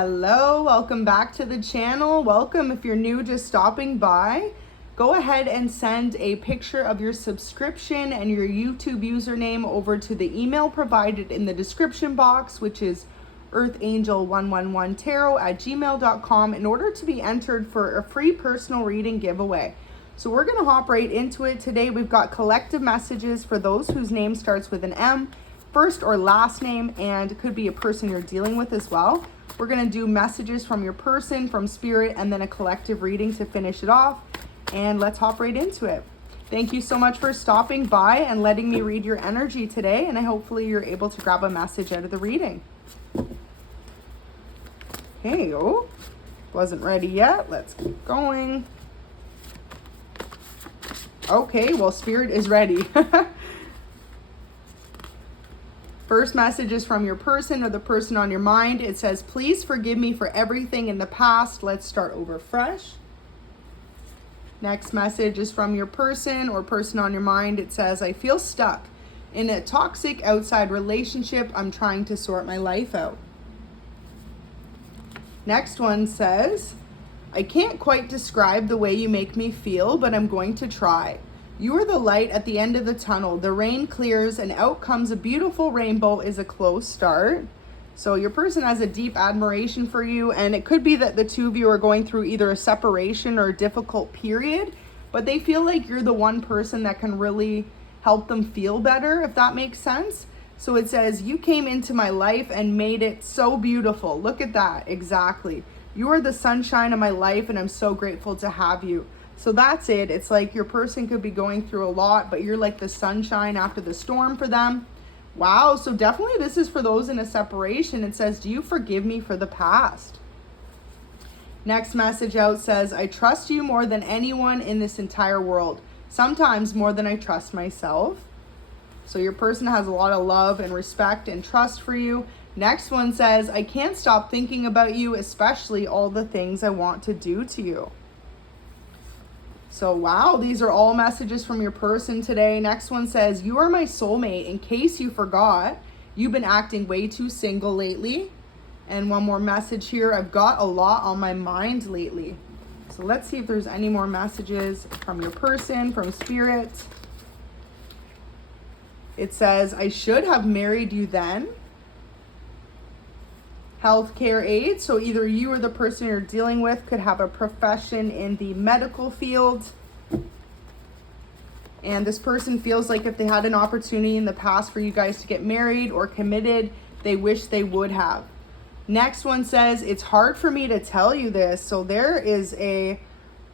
Hello, welcome back to the channel. Welcome if you're new, just stopping by. Go ahead and send a picture of your subscription and your YouTube username over to the email provided in the description box, which is earthangel111tarot@gmail.com, in order to be entered for a free personal reading giveaway. So we're going to hop right into it today. We've got collective messages for those whose name starts with an M, first or last name, and it could be a person you're dealing with as well. We're going to do messages from your person, from spirit, and then a collective reading to finish it off. And let's hop right into it. Thank you so much for stopping by and letting me read your energy today. And hopefully you're able to grab a message out of the reading. Hey, oh, wasn't ready yet. Let's keep going. Okay, well, spirit is ready. First message is from your person or the person on your mind. It says, please forgive me for everything in the past. Let's start over fresh. Next message is from your person or person on your mind. It says, I feel stuck in a toxic outside relationship. I'm trying to sort my life out. Next one says, I can't quite describe the way you make me feel, but I'm going to try. You are the light at the end of the tunnel. The rain clears and out comes a beautiful rainbow is a close start. So your person has a deep admiration for you, and it could be that the two of you are going through either a separation or a difficult period, but they feel like you're the one person that can really help them feel better, if that makes sense. So it says, you came into my life and made it so beautiful. Look at that, exactly. You are the sunshine of my life, and I'm so grateful to have you. So that's it. It's like your person could be going through a lot, but you're like the sunshine after the storm for them. Wow. So definitely this is for those in a separation. It says, do you forgive me for the past? Next message out says, I trust you more than anyone in this entire world. Sometimes more than I trust myself. So your person has a lot of love and respect and trust for you. Next one says, I can't stop thinking about you, especially all the things I want to do to you. So wow, these are all messages from your person today. Next one says, you are my soulmate. In case you forgot, you've been acting way too single lately. And one more message here, I've got a lot on my mind lately. So let's see if there's any more messages from your person, from spirit. It says, I should have married you then. Healthcare aid. So either you or the person you're dealing with could have a profession in the medical field. And this person feels like if they had an opportunity in the past for you guys to get married or committed, they wish they would have. Next one says, it's hard for me to tell you this. So there is a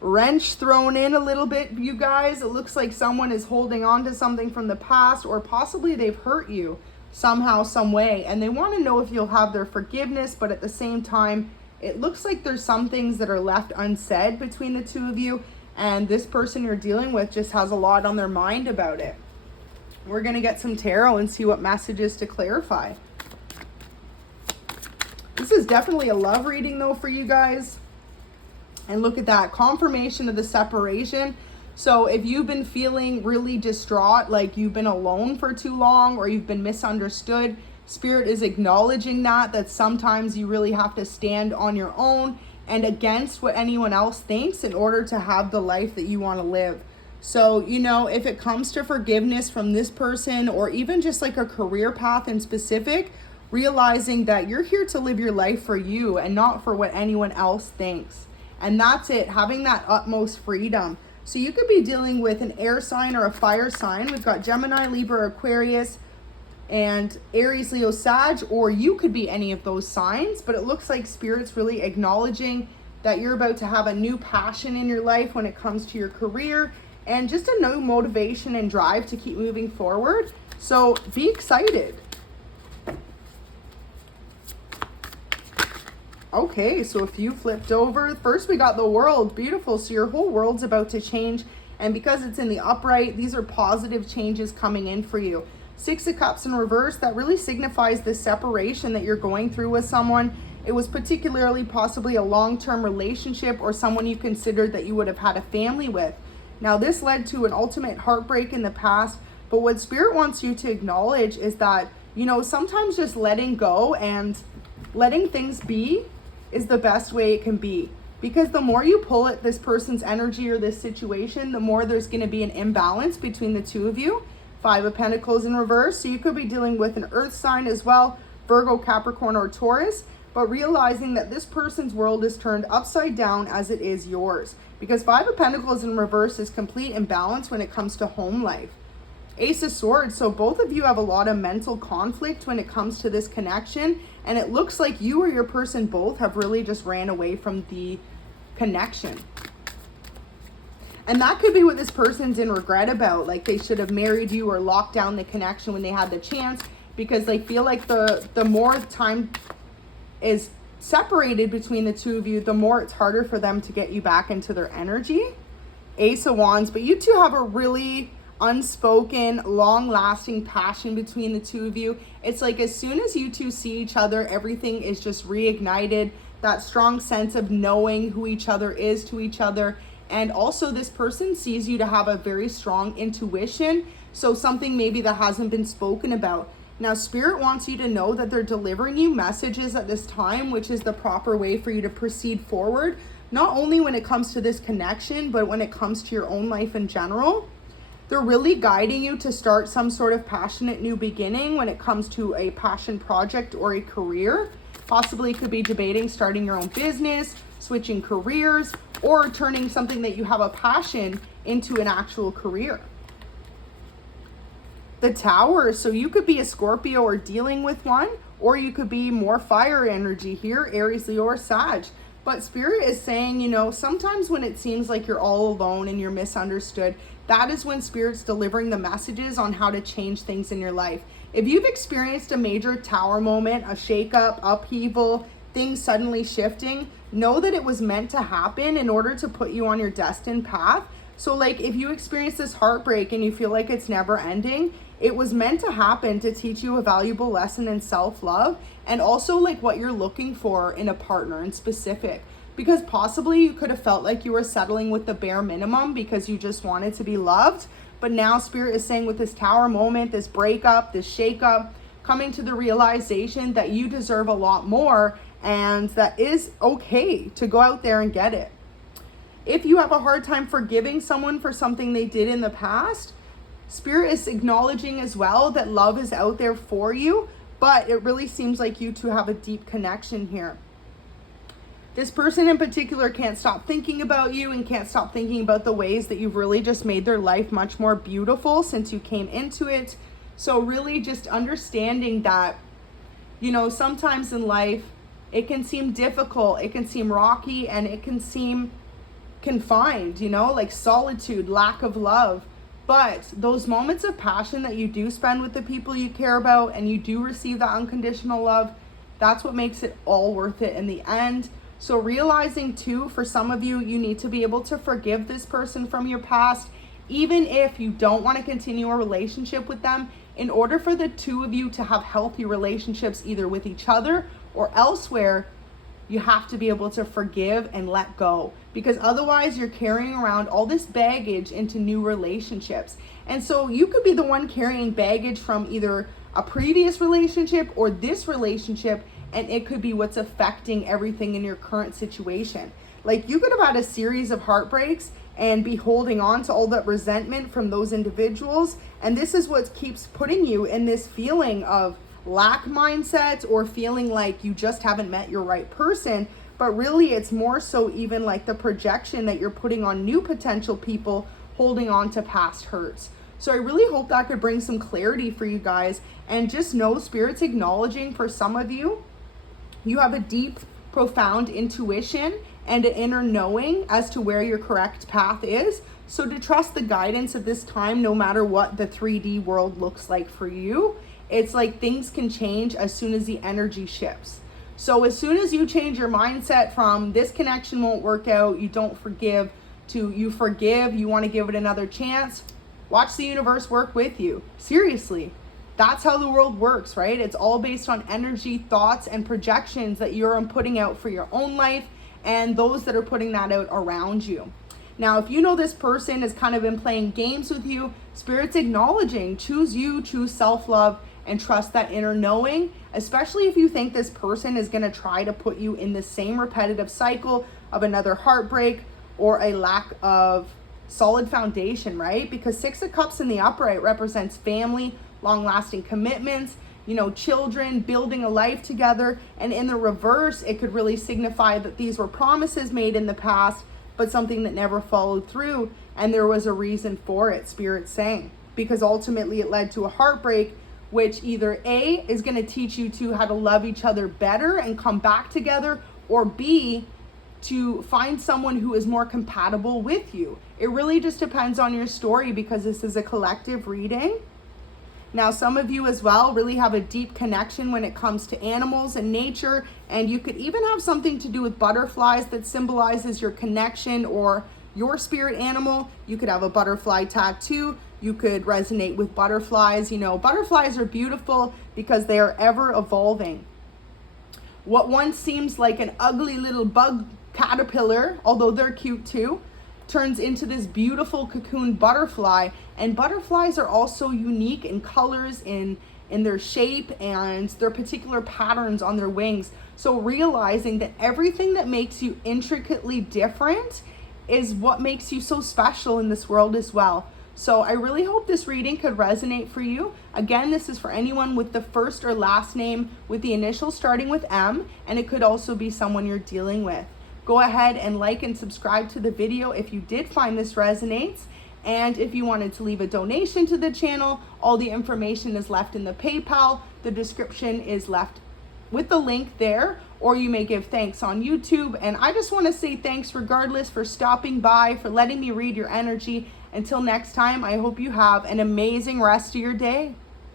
wrench thrown in a little bit, you guys. It looks like someone is holding on to something from the past, or possibly they've hurt you somehow, some way, and they want to know if you'll have their forgiveness, but at the same time, it looks like there's some things that are left unsaid between the two of you, and this person you're dealing with just has a lot on their mind about it. We're going to get some tarot and see what messages to clarify. This is definitely a love reading though for you guys. And look at that, confirmation of the separation. So if you've been feeling really distraught, like you've been alone for too long or you've been misunderstood, Spirit is acknowledging that sometimes you really have to stand on your own and against what anyone else thinks in order to have the life that you want to live. So, you know, if it comes to forgiveness from this person or even just like a career path in specific, realizing that you're here to live your life for you and not for what anyone else thinks. And that's it, having that utmost freedom. So you could be dealing with an air sign or a fire sign. We've got Gemini, Libra, Aquarius, and Aries, Leo, Sag, or you could be any of those signs. But it looks like Spirit's really acknowledging that you're about to have a new passion in your life when it comes to your career and just a new motivation and drive to keep moving forward. So be excited. Okay, so if you flipped over, first we got the World. Beautiful. So your whole world's about to change. And because it's in the upright, these are positive changes coming in for you. Six of Cups in reverse, that really signifies the separation that you're going through with someone. It was particularly possibly a long-term relationship or someone you considered that you would have had a family with. Now this led to an ultimate heartbreak in the past. But what Spirit wants you to acknowledge is that, you know, sometimes just letting go and letting things be is the best way it can be. Because the more you pull at this person's energy or this situation, the more there's going to be an imbalance between the two of you. 5 of Pentacles in reverse. So you could be dealing with an earth sign as well, Virgo, Capricorn, or Taurus, but realizing that this person's world is turned upside down as it is yours. Because 5 of Pentacles in reverse is complete imbalance when it comes to home life. Ace of Swords, so both of you have a lot of mental conflict when it comes to this connection, and it looks like you or your person both have really just ran away from the connection. And that could be what this person's in regret about, like they should have married you or locked down the connection when they had the chance, because they feel like the more time is separated between the two of you, the more it's harder for them to get you back into their energy. Ace of Wands, but you two have a really unspoken, long-lasting passion between the two of you. It's like as soon as you two see each other, everything is just reignited. That strong sense of knowing who each other is to each other. And also this person sees you to have a very strong intuition. So something maybe that hasn't been spoken about. Now, Spirit wants you to know that they're delivering you messages at this time, which is the proper way for you to proceed forward. Not only when it comes to this connection, but when it comes to your own life in general. They're really guiding you to start some sort of passionate new beginning when it comes to a passion project or a career. Possibly could be debating starting your own business, switching careers, or turning something that you have a passion into an actual career. The Tower, so you could be a Scorpio or dealing with one, or you could be more fire energy here, Aries, Leo, or Sag. But Spirit is saying, you know, sometimes when it seems like you're all alone and you're misunderstood, that is when Spirit's delivering the messages on how to change things in your life. If you've experienced a major Tower moment, a shakeup, upheaval, things suddenly shifting, know that it was meant to happen in order to put you on your destined path. So like if you experience this heartbreak and you feel like it's never ending, it was meant to happen to teach you a valuable lesson in self-love and also like what you're looking for in a partner in specific. Because possibly you could have felt like you were settling with the bare minimum because you just wanted to be loved. But now Spirit is saying with this Tower moment, this breakup, this shakeup, coming to the realization that you deserve a lot more and that is okay to go out there and get it. If you have a hard time forgiving someone for something they did in the past, Spirit is acknowledging as well that love is out there for you, but it really seems like you two have a deep connection here. This person in particular can't stop thinking about you and can't stop thinking about the ways that you've really just made their life much more beautiful since you came into it. So really just understanding that, you know, sometimes in life, it can seem difficult, it can seem rocky, and it can seem confined, you know, like solitude, lack of love. But those moments of passion that you do spend with the people you care about and you do receive that unconditional love, that's what makes it all worth it in the end. So realizing too, for some of you, you need to be able to forgive this person from your past, even if you don't want to continue a relationship with them, in order for the two of you to have healthy relationships either with each other or elsewhere. You have to be able to forgive and let go, because otherwise you're carrying around all this baggage into new relationships. And so you could be the one carrying baggage from either a previous relationship or this relationship, and it could be what's affecting everything in your current situation. Like you could have had a series of heartbreaks and be holding on to all that resentment from those individuals. And this is what keeps putting you in this feeling of lack mindset or feeling like you just haven't met your right person. But really it's more so even like the projection that you're putting on new potential people holding on to past hurts. So I really hope that could bring some clarity for you guys. And just know Spirit's acknowledging for some of you, you have a deep, profound intuition and an inner knowing as to where your correct path is. So to trust the guidance of this time, no matter what the 3D world looks like for you, it's like things can change as soon as the energy shifts. So as soon as you change your mindset from this connection won't work out, you don't forgive, to you forgive, you want to give it another chance, watch the universe work with you. Seriously. That's how the world works, right? It's all based on energy, thoughts, and projections that you're putting out for your own life and those that are putting that out around you. Now, if you know this person has kind of been playing games with you, Spirit's acknowledging, choose you, choose self-love, and trust that inner knowing, especially if you think this person is going to try to put you in the same repetitive cycle of another heartbreak or a lack of solid foundation, right? Because Six of Cups in the upright represents family, long-lasting commitments, children, building a life together. And in the reverse, it could really signify that these were promises made in the past, but something that never followed through. And there was a reason for it, Spirit's saying, because ultimately it led to a heartbreak, which either A, is going to teach you how to love each other better and come back together, or B, to find someone who is more compatible with you. It really just depends on your story, because this is a collective reading. Now, some of you as well really have a deep connection when it comes to animals and nature, and you could even have something to do with butterflies that symbolizes your connection or your spirit animal. You could have a butterfly tattoo. You could resonate with butterflies. Butterflies are beautiful because they are ever evolving. What once seems like an ugly little bug caterpillar, although they're cute too, turns into this beautiful cocoon butterfly. And butterflies are also unique in colors, in their shape, and their particular patterns on their wings. So realizing that everything that makes you intricately different is what makes you so special in this world as well. So I really hope this reading could resonate for you. Again, this is for anyone with the first or last name with the initial starting with M, and it could also be someone you're dealing with. Go ahead and like and subscribe to the video if you did find this resonates. And if you wanted to leave a donation to the channel, all the information is left in the PayPal. The description is left with the link there, or you may give thanks on YouTube. And I just want to say thanks regardless for stopping by, for letting me read your energy. Until next time, I hope you have an amazing rest of your day.